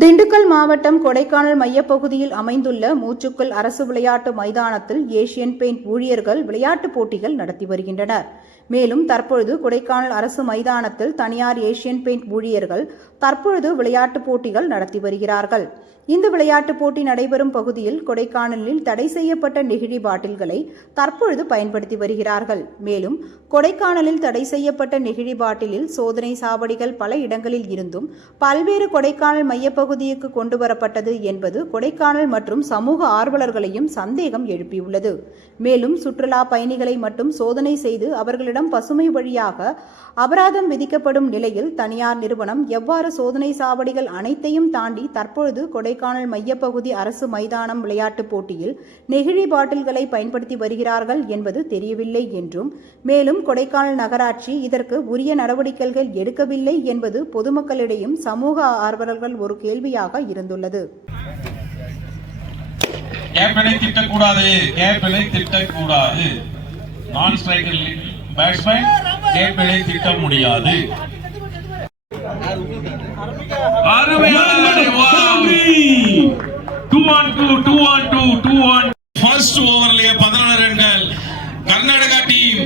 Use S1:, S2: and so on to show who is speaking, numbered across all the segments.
S1: திண்டுக்கல் மாவட்டம் கொடைக்கானல் மையப்பகுதியில் அமைந்துள்ள மூச்சுக்கல் அரசு விளையாட்டு மைதானத்தில் ஏசியன் பெயிண்ட் ஊழியர்கள் விளையாட்டுப் போட்டிகள் நடத்தி வருகின்றனர். மேலும் தற்பொழுது கொடைக்கானல் அரசு மைதானத்தில் தனியார் ஏசியன் பெயிண்ட் ஊழியர்கள் தற்பொழுது விளையாட்டுப் போட்டிகள் நடத்தி வருகிறார்கள். இந்த விளையாட்டுப் போட்டி நடைபெறும் பகுதியில் கொடைக்கானலில் தடை செய்யப்பட்ட நெகிழி பாட்டில்களை தற்பொழுது பயன்படுத்தி வருகிறார்கள். மேலும் கொடைக்கானலில் தடை செய்யப்பட்ட நெகிழி பாட்டிலில் சோதனை சாவடிகள் பல இடங்களில் இருந்தும் பல்வேறு கொடைக்கானல் மையப்பகுதிக்கு கொண்டு வரப்பட்டது என்பது கொடைக்கானல் மற்றும் சமூக ஆர்வலர்களையும் சந்தேகம் எழுப்பியுள்ளது. மேலும் சுற்றுலா பயணிகளை மட்டும் சோதனை செய்து அவர்களிடம் பசுமை வழியாக அபராதம் விதிக்கப்படும் நிலையில் தனியார் நிறுவனம் எவ்வாறு சோதனை சாவடிகள் அனைத்தையும் தாண்டி தற்பொழுது கொடை கொடைக்கானல் மையப்பகுதி அரசு மைதானம் விளையாட்டுப் போட்டியில் நெகிழி பாட்டில்களை பயன்படுத்தி வருகிறார்கள் என்பது தெரியவில்லை என்றும் மேலும் கொடைக்கானல் நகராட்சி இதற்கு உரிய நடவடிக்கைகள் எடுக்கவில்லை என்பது பொதுமக்களிடையும் சமூக ஆர்வலர்கள் ஒரு கேள்வியாக இருந்துள்ளது.
S2: கேப்டனை திட்டக்கூடாது? கேப்டனை திட்டக்கூடாது? நான் ஸ்ட்ரைக்கர் பேட்ஸ்மேன் கேப்டனை திட்ட முடியாது? அருமையான two one two two one two two one first ஓவர்லயே பதினாலு ரன்கள். Karnataka team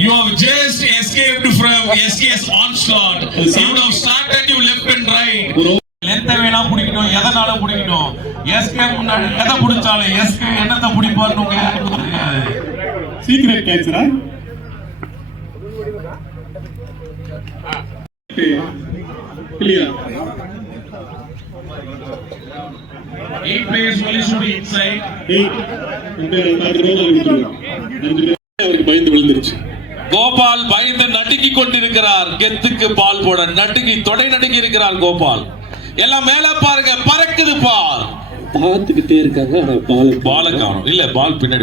S2: you have just escaped from SKS onslaught. You have started you left and right. லென்த்த வேணா பிடிக்கணும் எதனால பிடிக்கணும் எஸ்கே முன்னாடி எதை பிடிச்சாலும் எஸ்கே என்னத்தை பிடிப்பாருன்னு உங்க யாருக்கும் தெரியாது
S3: secret கேட்சரா clear
S2: Eight players only should be inside.
S3: Eight இந்த நாலு ரோல் கொடுத்துருவோம் அஞ்சு பேர் அவருக்கு பயந்து விழுந்துருச்சு.
S2: கோபால் பயந்து நடுங்கி கொண்டிருக்கிறார். கெத்துக்கு பால் போட நடுங்கி தொடை நடுங்கி இருக்கிறார் கோபால். எல்லாம் மேல பாருங்க பறக்குது பால்.
S4: பார்த்துக்கிட்டே இருக்காங்க ஆனா பால்
S2: பால காணும். இல்ல பால் பின்னாடி